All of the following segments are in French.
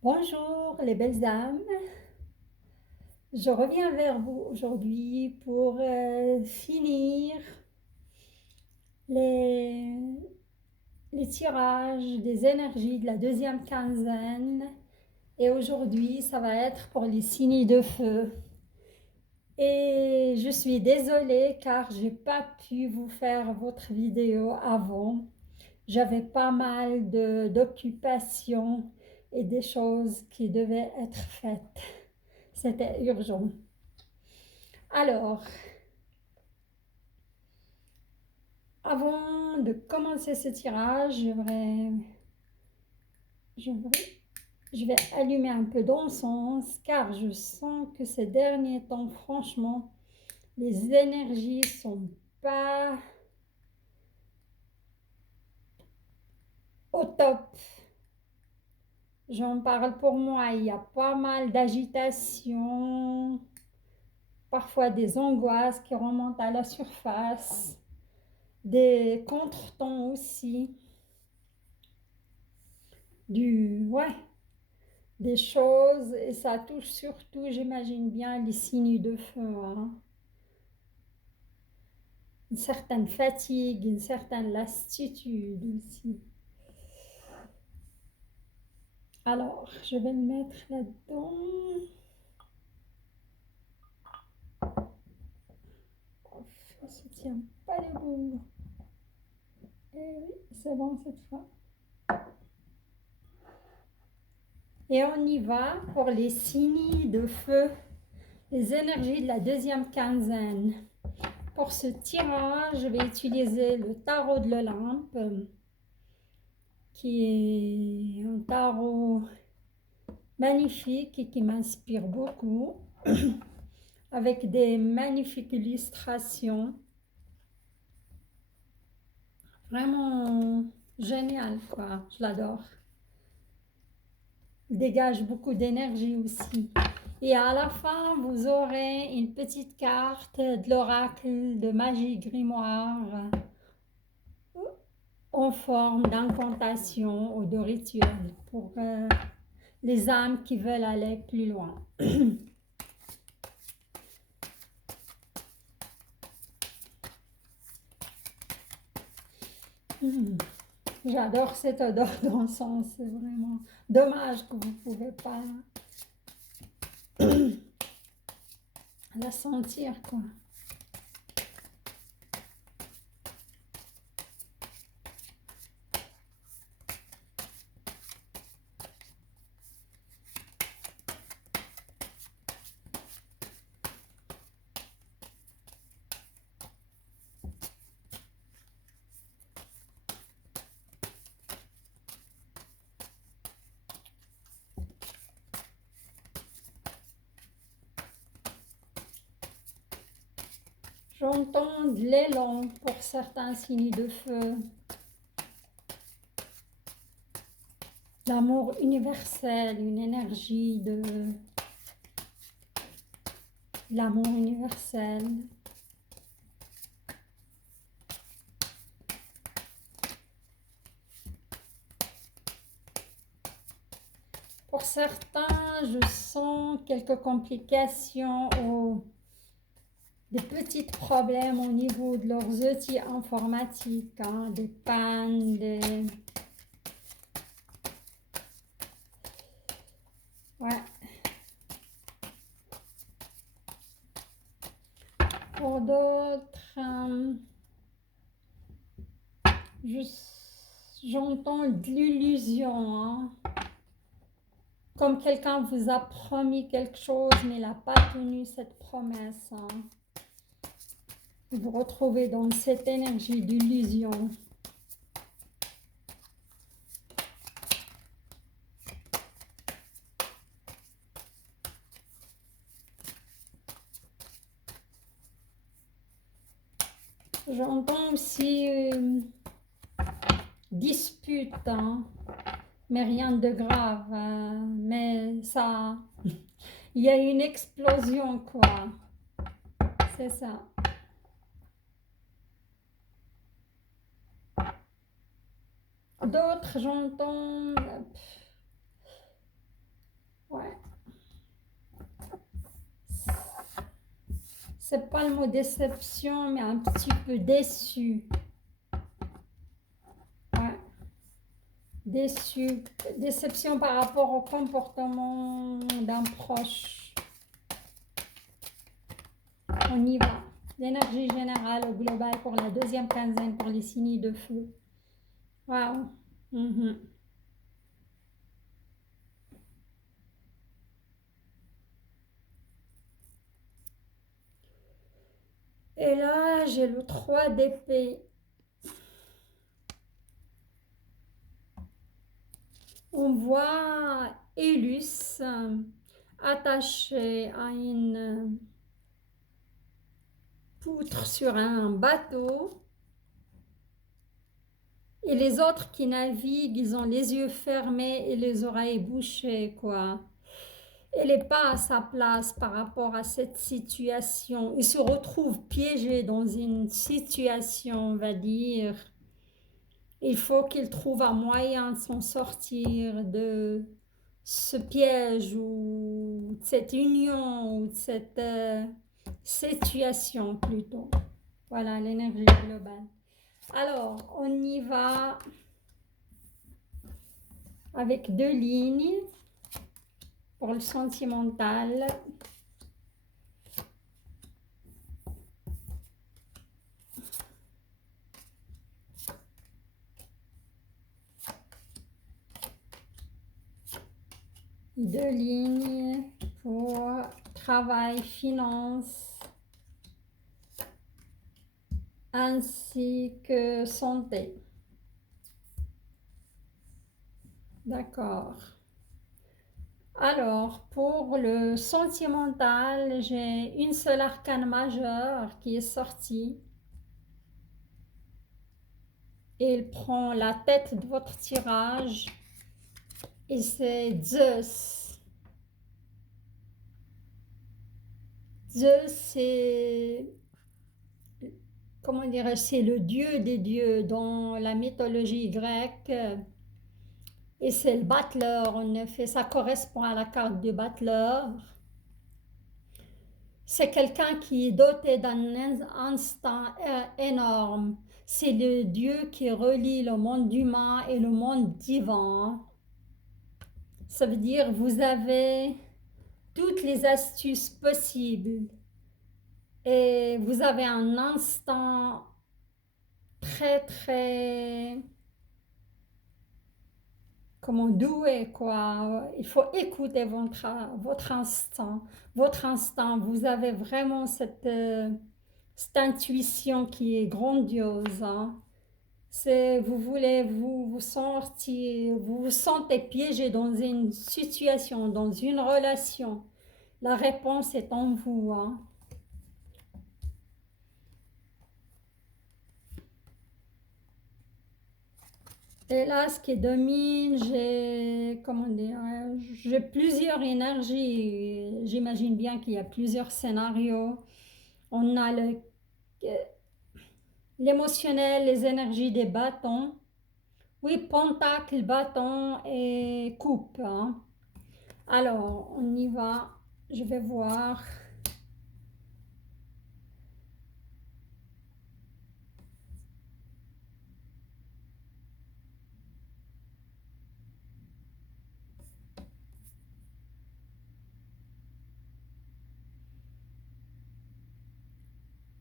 Bonjour les belles âmes, je reviens vers vous aujourd'hui pour finir les, les tirages des énergies de la deuxième quinzaine et aujourd'hui ça va être pour les signes de feu. Et je suis désolée car j'ai pas pu vous faire votre vidéo avant. J'avais pas mal d'occupations et des choses qui devaient être faites. C'était urgent. Alors, avant de commencer ce tirage, je je vais allumer un peu d'encens car je sens que ces derniers temps, franchement, les énergies sont pas au top. J'en parle pour moi, il y a pas mal d'agitation, parfois des angoisses qui remontent à la surface, des contretemps aussi, ouais, des choses, et ça touche surtout, j'imagine bien, les signes de feu, hein. Une certaine fatigue, une certaine lassitude aussi. Alors, je vais le mettre là-dedans. Ça ne se tient pas debout. Et oui, c'est bon cette fois. Et on y va pour les signes de feu, les énergies de la deuxième quinzaine. Pour ce tirage, je vais utiliser le tarot de l'Olympe, qui est un tarot magnifique et qui m'inspire beaucoup, avec des magnifiques illustrations. Vraiment génial, quoi. Je l'adore. Il dégage beaucoup d'énergie aussi. Et à la fin, vous aurez une petite carte de l'oracle de magie grimoire en forme d'incantation ou de rituel pour les âmes qui veulent aller plus loin. J'adore cette odeur d'encens, c'est vraiment dommage que vous ne pouvez pas la sentir, quoi. J'entends de l'élan pour certains signes de feu, l'amour universel, une énergie de l'amour universel. Pour certains, je sens quelques complications ou des petits problèmes au niveau de leurs outils informatiques, hein, des pannes, Ouais. Pour d'autres, j'entends de l'illusion, hein. Comme quelqu'un vous a promis quelque chose, mais il n'a pas tenu cette promesse, hein. Vous vous retrouvez dans cette énergie d'illusion. J'entends aussi dispute, hein, mais rien de grave, hein, mais ça, il y a une explosion, quoi. C'est ça. D'autres, j'entends Ouais. C'est pas le mot déception, mais un petit peu déçu. Ouais. Déçu. Déception par rapport au comportement d'un proche. On y va. L'énergie générale au global pour la deuxième quinzaine pour les signes de feu. Waouh. Mhm. Et là, j'ai le 3 d'épée. On voit Élus attaché à une poutre sur un bateau. Et les autres qui naviguent, ils ont les yeux fermés et les oreilles bouchées, quoi. Elle n'est pas à sa place par rapport à cette situation. Il se retrouve piégé dans une situation, on va dire. Il faut qu'il trouve un moyen de s'en sortir de ce piège ou de cette union ou de cette situation plutôt. Voilà l'énergie globale. Alors, on y va avec 2 lignes pour le sentimental. Deux lignes pour travail, finance, ainsi que santé. D'accord. Alors, pour le sentimental, j'ai une seule arcane majeure qui est sortie. Et il prend la tête de votre tirage. Et c'est Zeus. Zeus, c'est, comment dirais-je, c'est le dieu des dieux dans la mythologie grecque. Et c'est le battleur, en effet, ça correspond à la carte du battleur. C'est quelqu'un qui est doté d'un instinct énorme. C'est le Dieu qui relie le monde humain et le monde divin. Ça veut dire que vous avez toutes les astuces possibles et vous avez un instinct très très comment doué quoi. Il faut écouter votre instinct. Votre instinct, vous avez vraiment cette intuition qui est grandiose. Hein. Vous voulez vous sortir, vous vous sentez piégé dans une situation, dans une relation. La réponse est en vous. Hein. Et là, ce qui domine, j'ai plusieurs énergies. J'imagine bien qu'il y a plusieurs scénarios. On a l'émotionnel, les énergies des bâtons. Oui, pentacle, bâton et coupe. Hein. Alors, on y va. Je vais voir.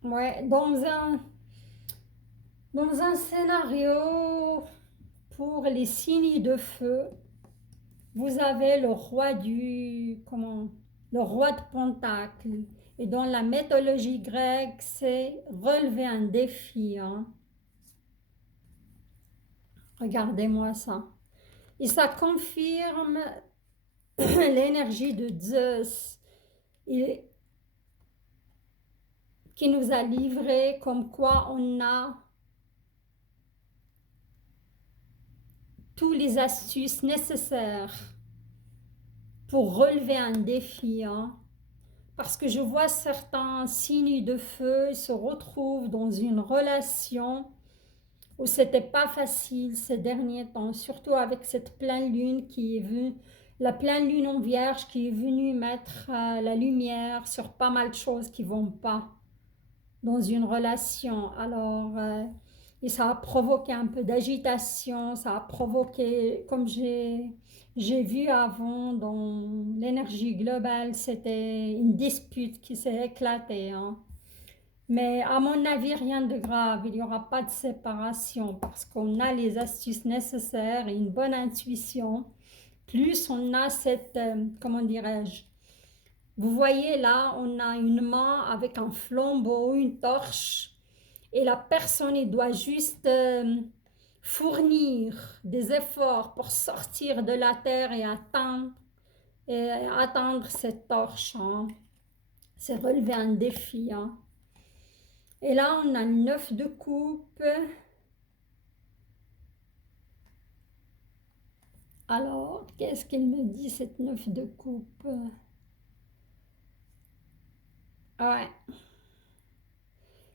Ouais, dans un scénario pour les signes de feu, vous avez le roi le roi de Pentacle. Et dans la mythologie grecque, c'est relever un défi. Hein. Regardez-moi ça. Et ça confirme l'énergie de Zeus qui nous a livré comme quoi on a toutes les astuces nécessaires pour relever un défi. Hein. Parce que je vois certains signes de feu se retrouvent dans une relation où c'était pas facile ces derniers temps, surtout avec cette pleine lune qui est venue la pleine lune en vierge qui est venue mettre la lumière sur pas mal de choses qui vont pas dans une relation. Alors, et ça a provoqué un peu d'agitation, ça a provoqué, comme j'ai vu avant dans l'énergie globale, c'était une dispute qui s'est éclatée, hein. Mais à mon avis, rien de grave, il n'y aura pas de séparation parce qu'on a les astuces nécessaires et une bonne intuition. Plus on a cette, comment dirais-je, vous voyez là, on a une main avec un flambeau, une torche, et la personne elle doit juste fournir des efforts pour sortir de la terre et atteindre cette torche, hein. C'est relever un défi, hein. Et là, on a le 9 de coupe. Alors, qu'est-ce qu'il me dit cette 9 de coupe? Ouais.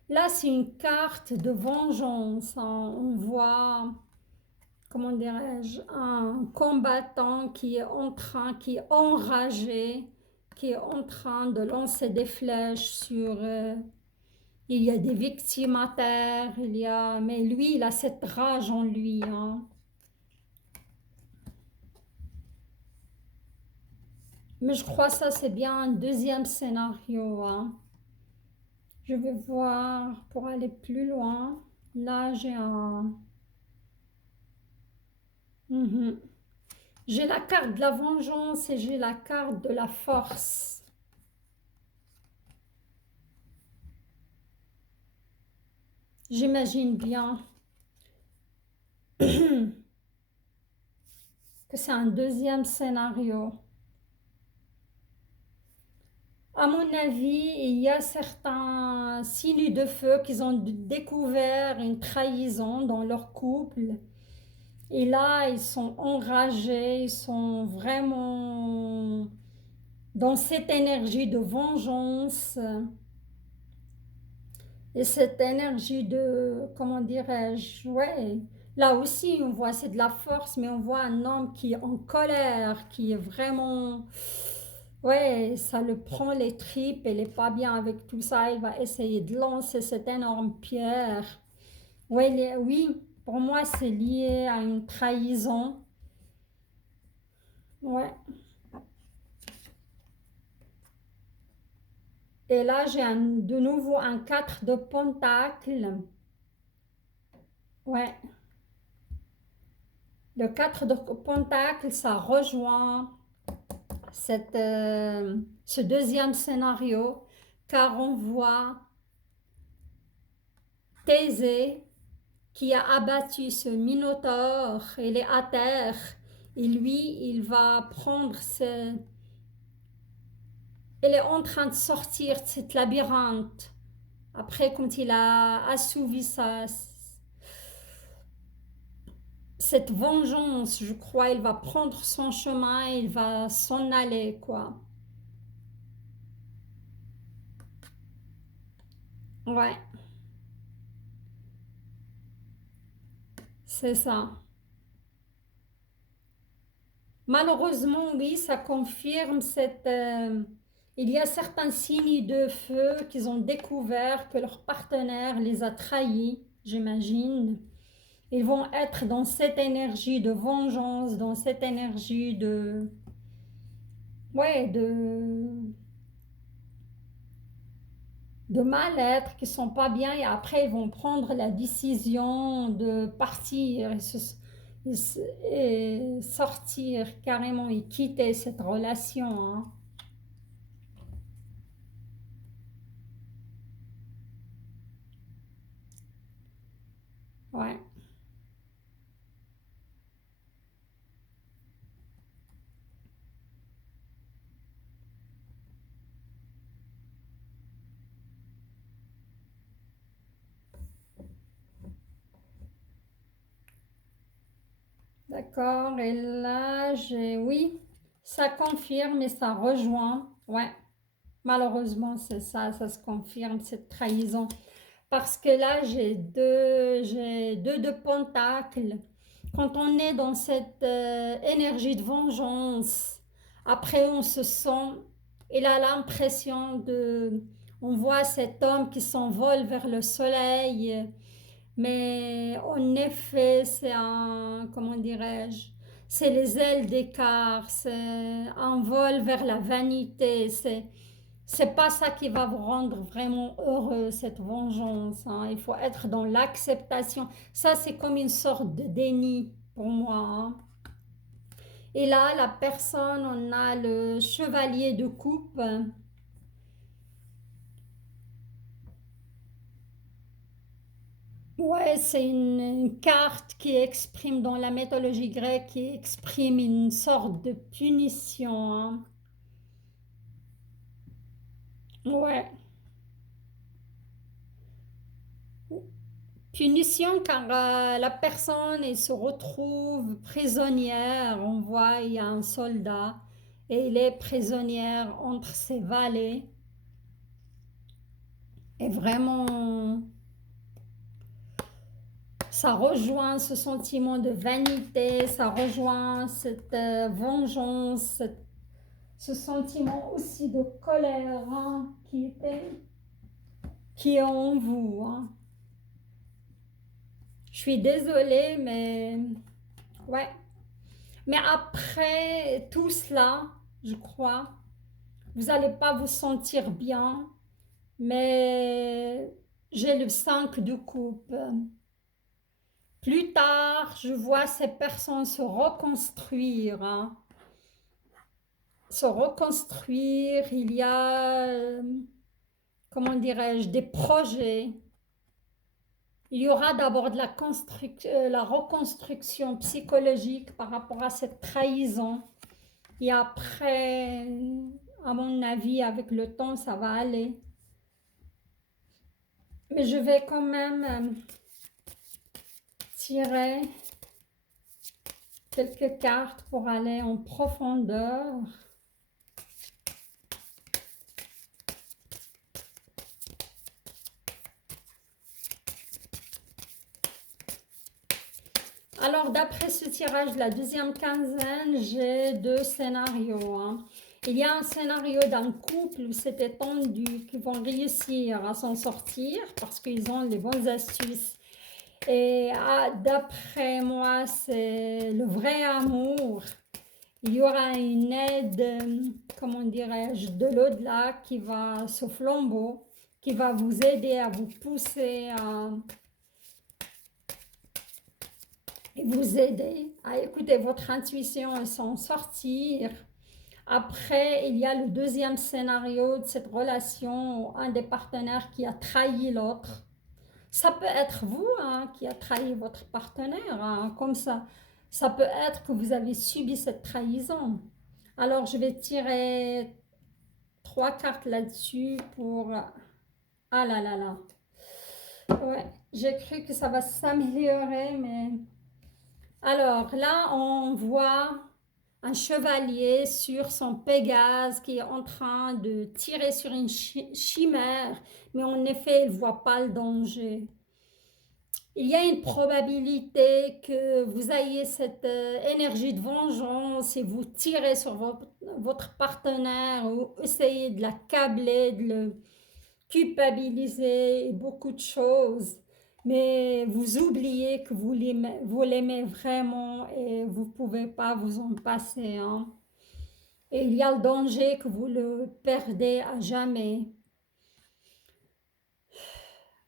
Là, c'est une carte de vengeance, hein. On voit, comment dirais-je, un combattant qui est enragé, qui est en train de lancer des flèches sur... il y a des victimes à terre, mais lui, il a cette rage en lui, hein. Mais je crois que ça, c'est bien un deuxième scénario, hein. Je vais voir pour aller plus loin. Là, j'ai un... Mhm. J'ai la carte de la vengeance et j'ai la carte de la force. J'imagine bien que c'est un deuxième scénario. À mon avis, il y a certains signes de feu qui ont découvert une trahison dans leur couple. Et là, ils sont enragés, ils sont vraiment dans cette énergie de vengeance et cette énergie de, comment dirais-je, ouais. Là aussi, on voit, c'est de la force, mais on voit un homme qui est en colère, qui est vraiment, ouais, ça le prend les tripes, il n'est pas bien avec tout ça, il va essayer de lancer cette énorme pierre. Ouais, oui, pour moi, c'est lié à une trahison. Ouais. Et là, j'ai de nouveau un 4 de pentacle. Ouais. Le 4 de pentacle, ça rejoint ce deuxième scénario, car on voit Thésée qui a abattu ce minotaure, il est à terre, et lui, il va prendre il est en train de sortir de cette labyrinthe. Après, quand il a assouvi cette vengeance, je crois, il va prendre son chemin, il va s'en aller, quoi. Ouais, c'est ça. Malheureusement, oui, ça confirme il y a certains signes de feu qu'ils ont découvert que leur partenaire les a trahis, j'imagine. Ils vont être dans cette énergie de vengeance, dans cette énergie de... Ouais, de mal-être, qui sont pas bien et après ils vont prendre la décision de partir et sortir carrément et quitter cette relation, hein. Ouais, d'accord. Et là, oui, ça confirme et ça rejoint. Ouais, malheureusement, c'est ça, ça se confirme, cette trahison. Parce que là, j'ai deux de pentacles. quand on est dans cette énergie de vengeance, après on se sent, il a l'impression de, on voit cet homme qui s'envole vers le soleil, mais en effet c'est un, comment dirais-je, c'est les ailes d'écart, c'est un vol vers la vanité, c'est pas ça qui va vous rendre vraiment heureux, cette vengeance, hein. Il faut être dans l'acceptation. Ça, c'est comme une sorte de déni pour moi, hein. Et là, la personne, on a le chevalier de coupe. Ouais, c'est une carte qui exprime, dans la mythologie grecque, qui exprime une sorte de punition, hein. Ouais. Punition car la personne elle se retrouve prisonnière. On voit il y a un soldat et il est prisonnière entre ses valets. Et vraiment, ça rejoint ce sentiment de vanité, ça rejoint cette vengeance, ce sentiment aussi de colère, hein, qui est en vous, hein. Je suis désolée, mais ouais. Mais après tout cela, je crois, vous n'allez pas vous sentir bien, mais j'ai le 5 de coupe. Plus tard, je vois ces personnes se reconstruire, hein. Se reconstruire, il y a, comment dirais-je, des projets. Il y aura d'abord de la reconstruction psychologique par rapport à cette trahison. Et après, à mon avis, avec le temps, ça va aller. Mais je vais quand même tirer quelques cartes pour aller en profondeur. Alors, d'après ce tirage de la deuxième quinzaine, j'ai deux scénarios, hein. Il y a un scénario d'un couple où c'est étendu, qui vont réussir à s'en sortir parce qu'ils ont les bonnes astuces. Et d'après moi, c'est le vrai amour. Il y aura une aide, comment dirais-je, de l'au-delà qui va, ce flambeau, qui va vous aider à vous pousser et vous aider à écouter votre intuition et s'en sortir. Après, il y a le deuxième scénario de cette relation, un des partenaires qui a trahi l'autre. Ça peut être vous, hein, qui a trahi votre partenaire, hein, comme ça. Ça peut être que vous avez subi cette trahison. Alors, je vais tirer trois cartes là-dessus pour... Ah là là là. Ouais, j'ai cru que ça va s'améliorer, mais... Alors, là, on voit un chevalier sur son Pégase qui est en train de tirer sur une chimère, mais en effet, il ne voit pas le danger. Il y a une probabilité que vous ayez cette énergie de vengeance et vous tirez sur votre partenaire ou essayez de l'accabler, de le culpabiliser et beaucoup de choses. Mais vous oubliez que vous l'aimez vraiment et vous ne pouvez pas vous en passer, hein. Et il y a le danger que vous le perdez à jamais.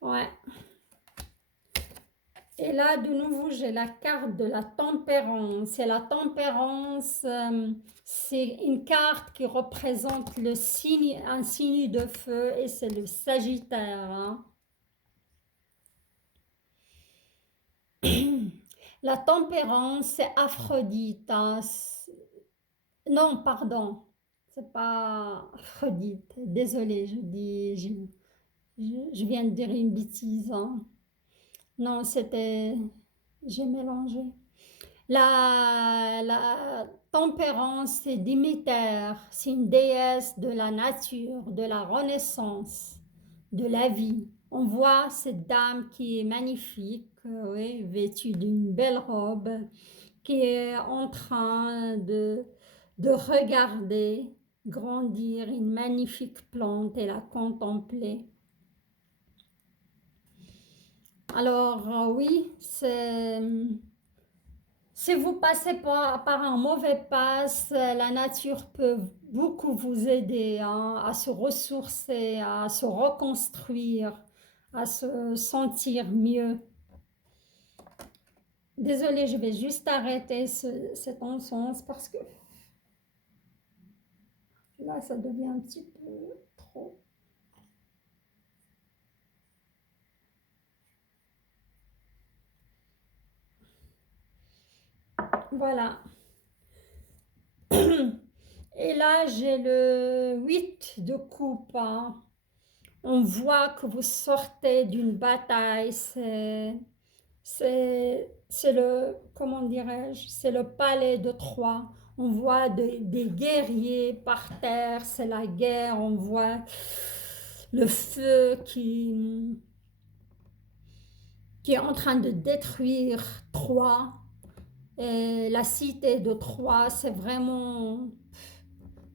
Ouais. Et là, de nouveau, j'ai la carte de la tempérance. Et la tempérance, c'est une carte qui représente le signe, un signe de feu et c'est le Sagittaire, hein. La tempérance, c'est Aphrodite, hein. Non, pardon, c'est pas Aphrodite. Désolée, je viens de dire une bêtise, hein. Non, c'était... J'ai mélangé. La tempérance, c'est Déméter, c'est une déesse de la nature, de la renaissance, de la vie. On voit cette dame qui est magnifique, oui, vêtue d'une belle robe, qui est en train de regarder grandir une magnifique plante et la contempler. Alors, oui, si vous passez par un mauvais pass, la nature peut beaucoup vous aider hein, à se ressourcer, à se reconstruire, à se sentir mieux. Désolée, je vais juste arrêter cet encens parce que là, ça devient un petit peu trop. Voilà. Et là, j'ai le 8 de coupe. Hein. On voit que vous sortez d'une bataille. C'est le, comment dirais-je, c'est le palais de Troie. On voit des guerriers par terre, c'est la guerre. On voit le feu qui est en train de détruire Troie. Et la cité de Troie, c'est vraiment...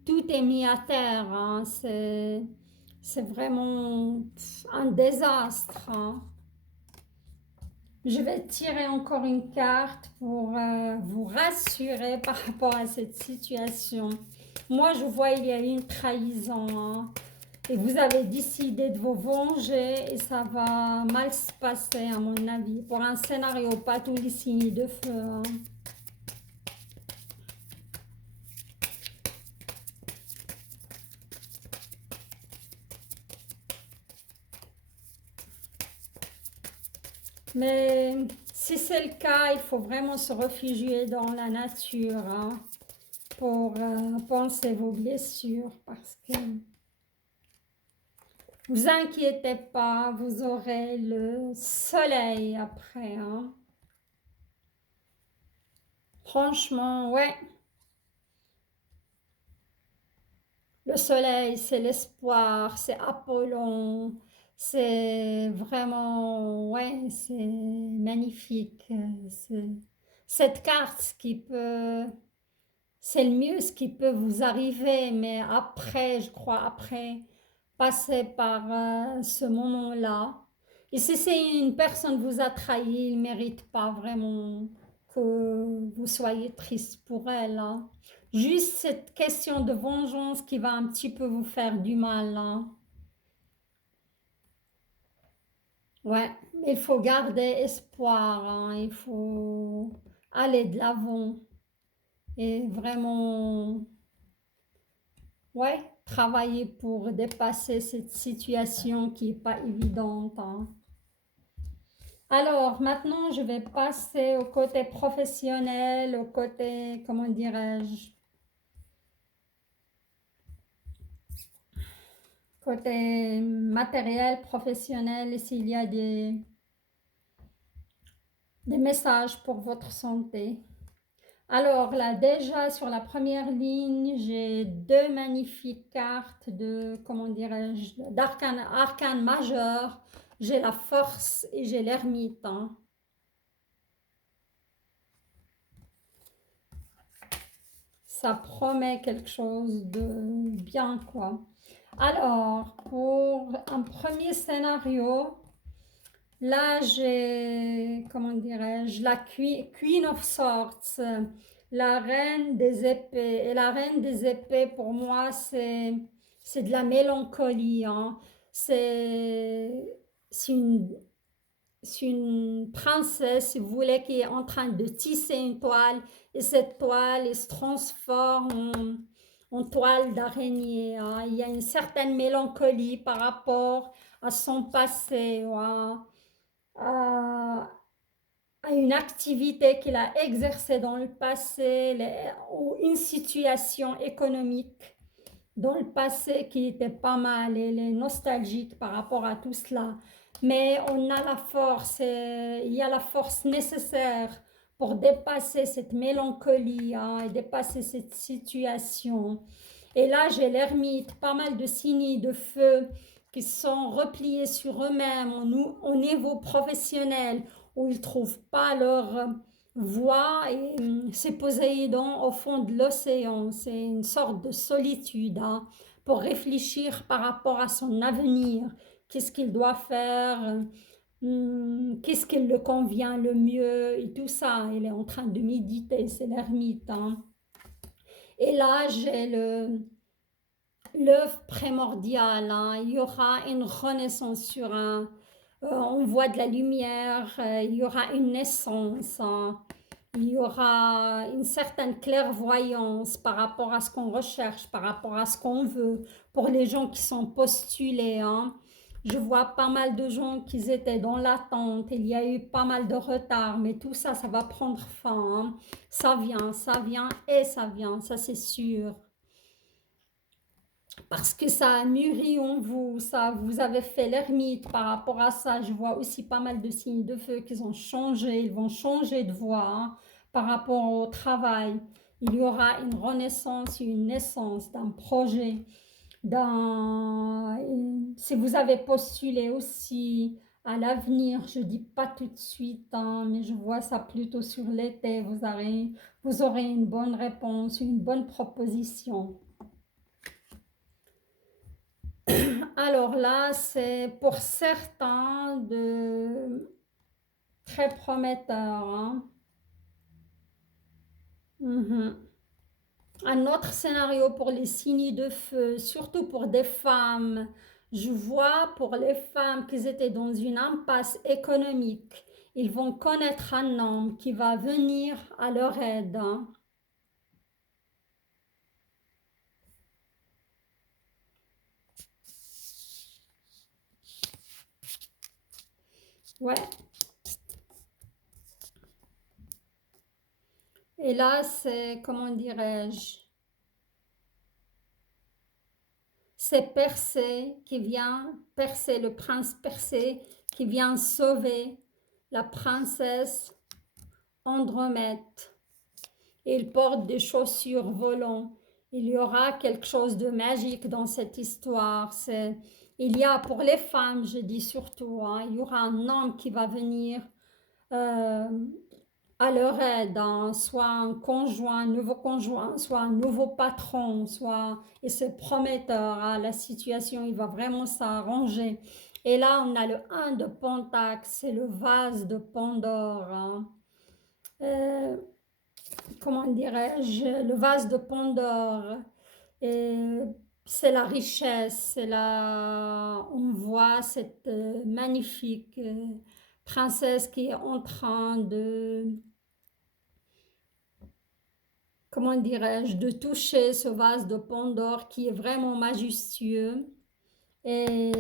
Tout est mis à terre. Hein. C'est vraiment un désastre. Hein. Je vais tirer encore une carte pour vous rassurer par rapport à cette situation. Moi, je vois il y a une trahison. Hein. Et vous avez décidé de vous venger et ça va mal se passer à mon avis. Pour un scénario, pas tous les signes de feu. Hein. Mais si c'est le cas, il faut vraiment se réfugier dans la nature hein, pour penser vos blessures parce que vous inquiétez pas, vous aurez le soleil après. Hein. Franchement, ouais. Le soleil, c'est l'espoir, c'est Apollon, c'est vraiment, ouais, c'est magnifique. Cette carte, c'est le mieux ce qui peut vous arriver, mais après, je crois, après passer par ce moment-là. Et si c'est une personne vous a trahi, il ne mérite pas vraiment que vous soyez triste pour elle. Hein. Juste cette question de vengeance qui va un petit peu vous faire du mal. Hein. Ouais, il faut garder espoir, hein. Il faut aller de l'avant et vraiment, ouais, travailler pour dépasser cette situation qui n'est pas évidente. Hein. Alors, maintenant, je vais passer au côté professionnel, au côté, comment dirais-je, côté matériel, professionnel, et s'il y a des messages pour votre santé. Alors là, déjà sur la première ligne, j'ai deux magnifiques cartes de, comment dirais-je, d'arcane majeur. J'ai la force et j'ai l'ermite. Hein. Ça promet quelque chose de bien, quoi. Alors, pour un premier scénario, là, j'ai, comment dirais-je, la Queen of Swords, la reine des épées. Et la reine des épées, pour moi, c'est de la mélancolie. Hein. C'est une princesse, si vous voulez, qui est en train de tisser une toile. Et cette toile, elle se transforme en toile d'araignée. Hein. Il y a une certaine mélancolie par rapport à son passé. Ouais. À, à une activité qu'il a exercée dans le passé ou une situation économique dans le passé qui était pas mal. Elle est nostalgique par rapport à tout cela. Mais on a la force, il y a la force nécessaire pour dépasser cette mélancolie hein, et dépasser cette situation. Et là, j'ai l'ermite, pas mal de signes de feu qui sont repliés sur eux-mêmes au niveau professionnel, où ils ne trouvent pas leur voie. Et c'est Poséidon au fond de l'océan. C'est une sorte de solitude, hein, pour réfléchir par rapport à son avenir. Qu'est-ce qu'il doit faire? Qu'est-ce qui le convient le mieux et tout ça. Il est en train de méditer, c'est l'ermite, hein. Et là, j'ai l'œuvre primordiale, hein. Il y aura une renaissance sur on voit de la lumière, il y aura une naissance, hein. Il y aura une certaine clairvoyance par rapport à ce qu'on recherche, par rapport à ce qu'on veut. Pour les gens qui sont postulés, hein. Je vois pas mal de gens qui étaient dans l'attente. Il y a eu pas mal de retard, mais tout ça, ça va prendre fin, hein. Ça vient et ça vient, ça c'est sûr. Parce que ça a mûri en vous, ça, vous avez fait l'ermite par rapport à ça. Je vois aussi pas mal de signes de feu qui ont changé, ils vont changer de voie, hein, par rapport au travail. Il y aura une renaissance, une naissance d'un projet. Si vous avez postulé aussi à l'avenir, je dis pas tout de suite, hein, mais je vois ça plutôt sur l'été, vous aurez une bonne réponse, une bonne proposition. Alors là, c'est pour certains très prometteur, hein. Mhm. Un autre scénario pour les signes de feu, surtout pour des femmes. Je vois pour les femmes qui étaient dans une impasse économique, ils vont connaître un homme qui va venir à leur aide, hein. Ouais. Et là, c'est, comment dirais-je, c'est Persée qui vient, Persée, le prince Persée, qui vient sauver la princesse Andromède. Il porte des chaussures volantes. Il y aura quelque chose de magique dans cette histoire. Il y a pour les femmes, je dis surtout, hein, il y aura un homme qui va venir euh, à leur aide, hein, soit un conjoint, un nouveau conjoint, soit un nouveau patron, et c'est prometteur, hein, la situation, il va vraiment s'arranger. Et là, on a le 1 de Pentacle, c'est le vase de Pandore, hein. Euh, Comment dirais-je, le vase de Pandore, et c'est la richesse, on voit cette magnifique princesse qui est en train de, comment dirais-je, de toucher ce vase de Pandore qui est vraiment majestueux et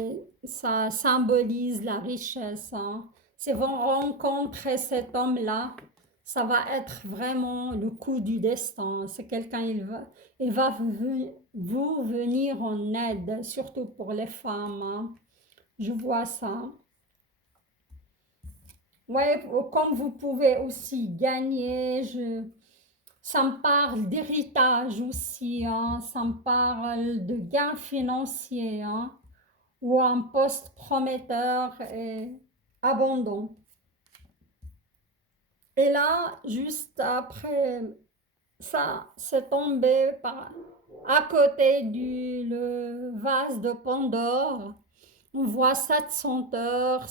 ça symbolise la richesse, hein. Si vous rencontrez cet homme-là, ça va être vraiment le coup du destin. C'est quelqu'un, il va vous venir en aide, surtout pour les femmes, hein. Je vois ça. Ouais, comme vous pouvez aussi gagner, ça me parle d'héritage aussi, hein. Ça me parle de gains financiers, hein, ou un poste prometteur et abondant. Et là, juste après ça, c'est tombé à côté le vase de Pandore. On voit 7 centaures.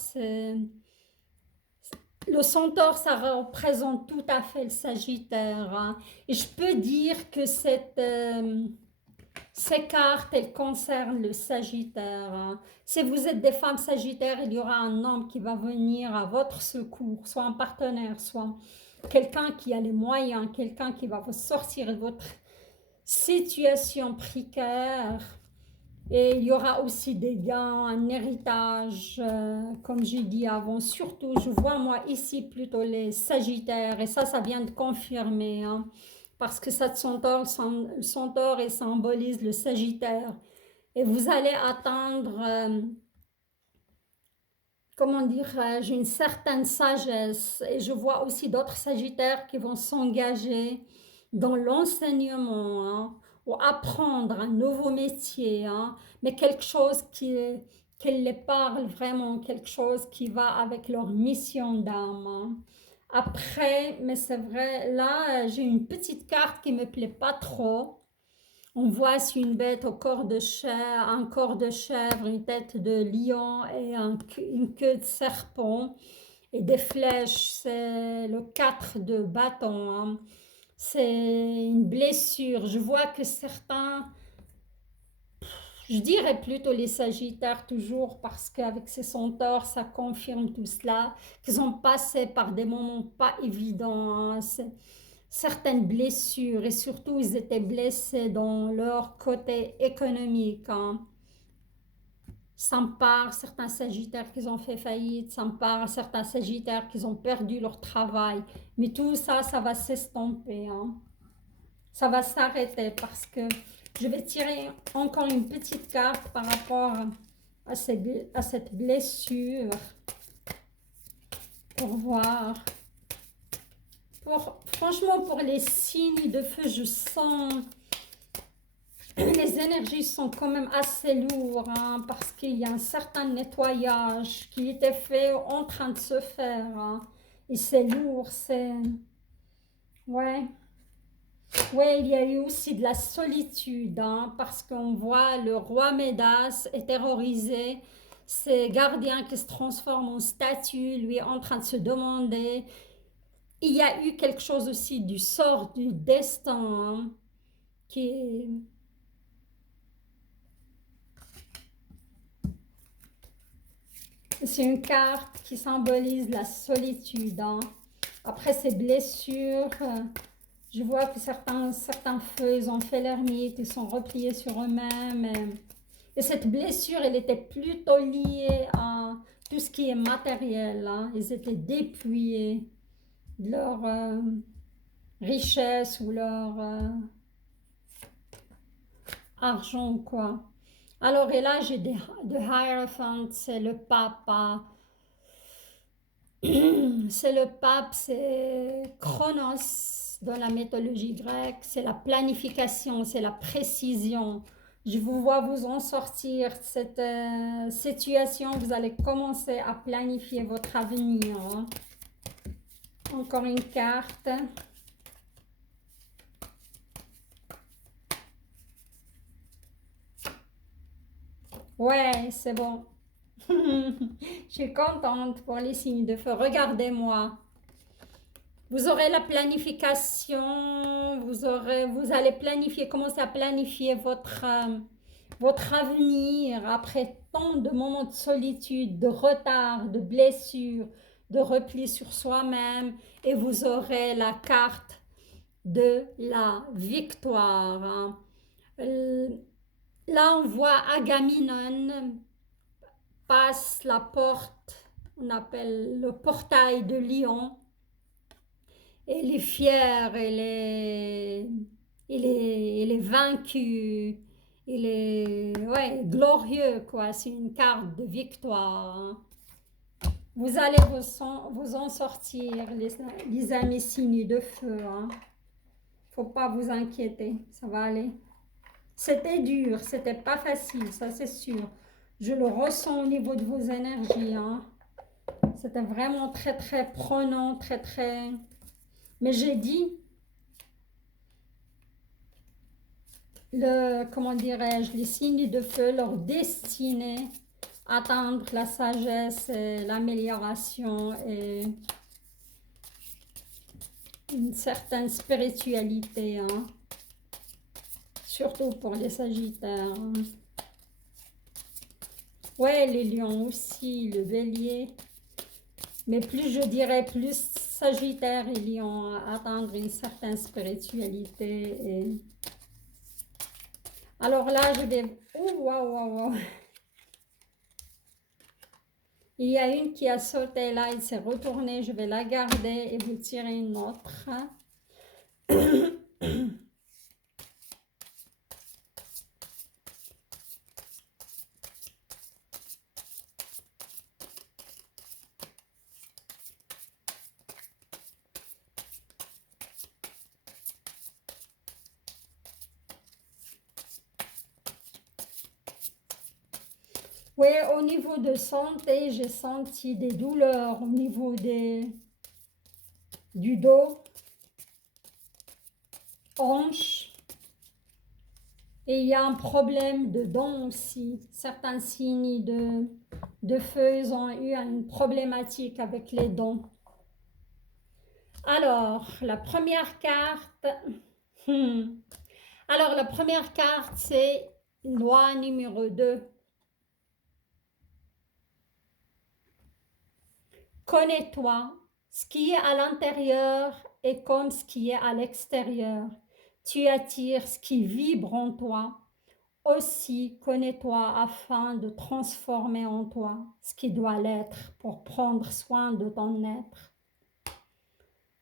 Le centaure, ça représente tout à fait le Sagittaire, hein. Et je peux dire que ces cartes, elles concernent le Sagittaire, hein. Si vous êtes des femmes Sagittaires, il y aura un homme qui va venir à votre secours, soit un partenaire, soit quelqu'un qui a les moyens, quelqu'un qui va vous sortir de votre situation précaire. Et il y aura aussi des gains, un héritage, comme j'ai dit avant. Surtout, je vois moi ici plutôt les Sagittaires, et ça vient de confirmer, hein, parce que cette centaure, il symbolise le Sagittaire. Et vous allez atteindre, comment dirais-je, une certaine sagesse. Et je vois aussi d'autres Sagittaires qui vont s'engager dans l'enseignement, hein, ou apprendre un nouveau métier, hein, mais quelque chose qu'elle les parle vraiment, quelque chose qui va avec leur mission d'âme, hein. Après, mais c'est vrai, là, j'ai une petite carte qui me plaît pas trop. On voit c'est une bête au corps de chèvre, un corps de chèvre, une tête de lion et une queue de serpent et des flèches. C'est le 4 de bâton, hein. C'est une blessure. Je vois que certains, je dirais plutôt les Sagittaires toujours parce qu'avec ces centaures, ça confirme tout cela, qu'ils ont passé par des moments pas évidents, hein. Certaines blessures et surtout ils étaient blessés dans leur côté économique, hein. Ça me parle certains Sagittaires qui ont fait faillite, ça me parle certains Sagittaires qui ont perdu leur travail, mais tout ça, ça va s'estomper, hein. Ça va s'arrêter parce que je vais tirer encore une petite carte par rapport à cette blessure pour voir. Franchement, pour les signes de feu, je sens les énergies sont quand même assez lourdes, hein, parce qu'il y a un certain nettoyage qui était fait en train de se faire, hein. Et c'est lourd, c'est... Ouais. Ouais, il y a eu aussi de la solitude, hein, parce qu'on voit le roi Médas est terrorisé, ses gardiens qui se transforment en statues, lui en train de se demander. Il y a eu quelque chose aussi du sort, du destin, hein, qui est... C'est une carte qui symbolise la solitude, hein. Après ces blessures, je vois que certains feux, ils ont fait l'ermite, ils sont repliés sur eux-mêmes. Et cette blessure, elle était plutôt liée à tout ce qui est matériel, hein. Ils étaient dépouillés de leur richesse ou leur argent, quoi. Alors, et là, j'ai de Hierophant, c'est le pape, hein. C'est le pape, c'est Chronos dans la mythologie grecque, c'est la planification, c'est la précision. Je vous vois vous en sortir de cette situation, vous allez commencer à planifier votre avenir, hein. Encore une carte. Ouais, c'est bon. Je suis contente pour les signes de feu. Regardez-moi. Vous aurez la planification, vous allez planifier, commencer à planifier votre avenir après tant de moments de solitude, de retard, de blessures, de repli sur soi-même et vous aurez la carte de la victoire, hein. Là, on voit Agamemnon passe la porte, on appelle le portail de Lion. Il est fier, il est vaincu, il est ouais, glorieux, quoi. C'est une carte de victoire, hein. Vous allez vous en sortir, les amis signes de feu, hein. Faut pas vous inquiéter, ça va aller. C'était dur, c'était pas facile, ça c'est sûr. Je le ressens au niveau de vos énergies, hein. C'était vraiment très très prenant, très très... Mais j'ai dit, comment dirais-je, les signes de feu, leur destinée, atteindre la sagesse, et l'amélioration et une certaine spiritualité, hein. Surtout pour les Sagittaires, hein. Ouais, les lions aussi, le bélier. Mais plus je dirais, plus Sagittaire et lion atteindre une certaine spiritualité. Et... Alors là, je vais... Oh, waouh, waouh, waouh. Il y a une qui a sauté là, il s'est retourné, je vais la garder et vous tirer une autre. Oui, au niveau de santé, j'ai senti des douleurs au niveau du dos, hanches. Et il y a un problème de dents aussi. Certains signes de feu, ils ont eu une problématique avec les dents. Alors, la première carte, alors la première carte, c'est loi numéro 2. Connais-toi. Ce qui est à l'intérieur est comme ce qui est à l'extérieur. Tu attires ce qui vibre en toi. Aussi, connais-toi afin de transformer en toi ce qui doit l'être pour prendre soin de ton être.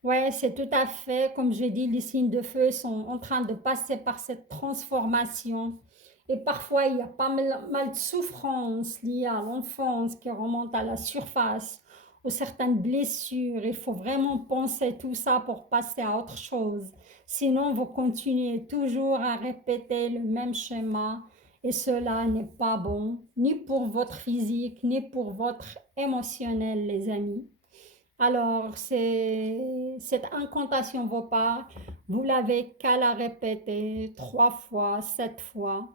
Ouais, c'est tout à fait, comme je dis, les signes de feu sont en train de passer par cette transformation. Et parfois, il y a pas mal de souffrances liées à l'enfance qui remontent à la surface, ou certaines blessures. Il faut vraiment penser tout ça pour passer à autre chose. Sinon, vous continuez toujours à répéter le même schéma et cela n'est pas bon, ni pour votre physique, ni pour votre émotionnel, les amis. Alors, cette incantation vaut pas, vous l'avez qu'à la répéter 3 fois, 7 fois,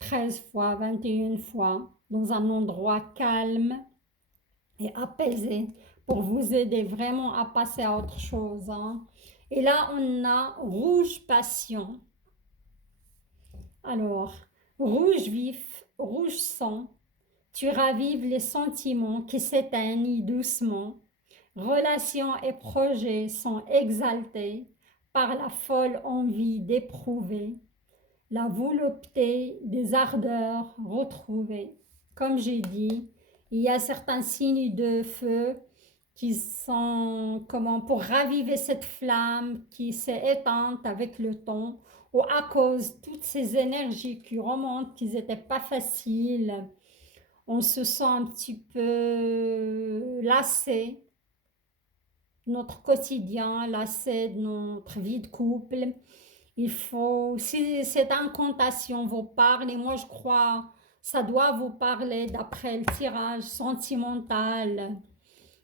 13 fois, 21 fois, dans un endroit calme et apaisé pour vous aider vraiment à passer à autre chose. Hein. Et là, on a rouge passion. Alors, rouge vif, rouge sang, tu ravives les sentiments qui s'éteignent doucement. Relations et projets sont exaltés par la folle envie d'éprouver, la volupté des ardeurs retrouvées. Comme j'ai dit, il y a certains signes de feu qui sont comment pour raviver cette flamme qui s'est éteinte avec le temps ou à cause de toutes ces énergies qui remontent, qui n'étaient pas faciles. On se sent un petit peu lassé notre quotidien, lassé de notre vie de couple. Il faut, si cette incantation vous parle, et moi je crois, ça doit vous parler d'après le tirage sentimental.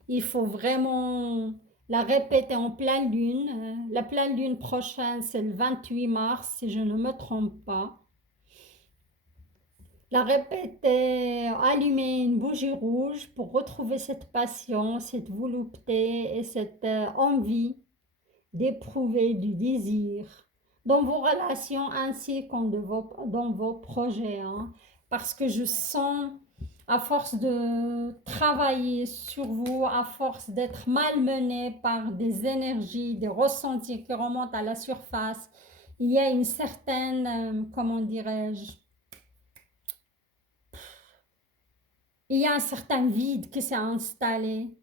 Il faut vraiment la répéter en pleine lune. La pleine lune prochaine, c'est le 28 mars, si je ne me trompe pas. La répéter, allumer une bougie rouge pour retrouver cette passion, cette volupté et cette envie d'éprouver du désir dans vos relations ainsi que dans vos projets. Hein, parce que je sens, à force de travailler sur vous, à force d'être malmené par des énergies, des ressentis qui remontent à la surface, il y a une certaine, comment dirais-je, il y a un certain vide qui s'est installé.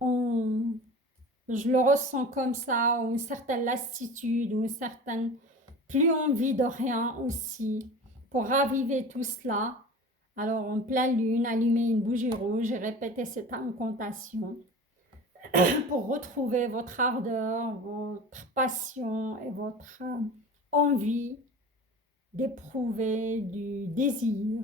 Je le ressens comme ça, ou une certaine lassitude, ou une certaine plus envie de rien aussi. Pour raviver tout cela, alors en pleine lune, allumer une bougie rouge et répéter cette incantation pour retrouver votre ardeur, votre passion et votre envie d'éprouver du désir.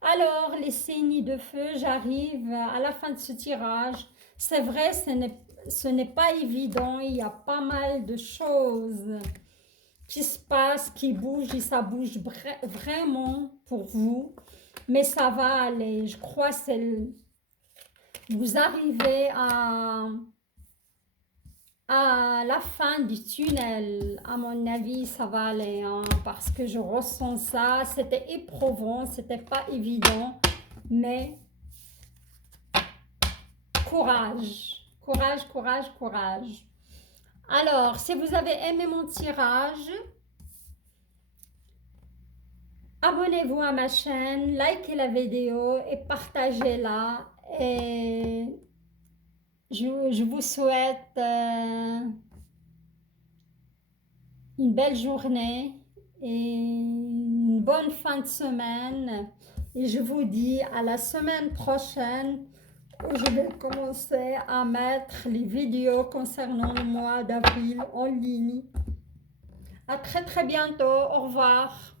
Alors, les signes de feu, j'arrive à la fin de ce tirage. C'est vrai, ce n'est pas évident. Il y a pas mal de choses qui se passent, qui bougent et ça bouge vraiment pour vous. Mais ça va aller. Je crois que vous arrivez à la fin du tunnel. À mon avis, ça va aller hein, parce que je ressens ça. C'était éprouvant, c'était pas évident, mais courage, courage, courage, courage. Alors, si vous avez aimé mon tirage, abonnez-vous à ma chaîne, likez la vidéo et partagez-la. Et je vous souhaite une belle journée et une bonne fin de semaine. Et je vous dis à la semaine prochaine où je vais commencer à mettre les vidéos concernant le mois d'avril en ligne. À très très bientôt. Au revoir.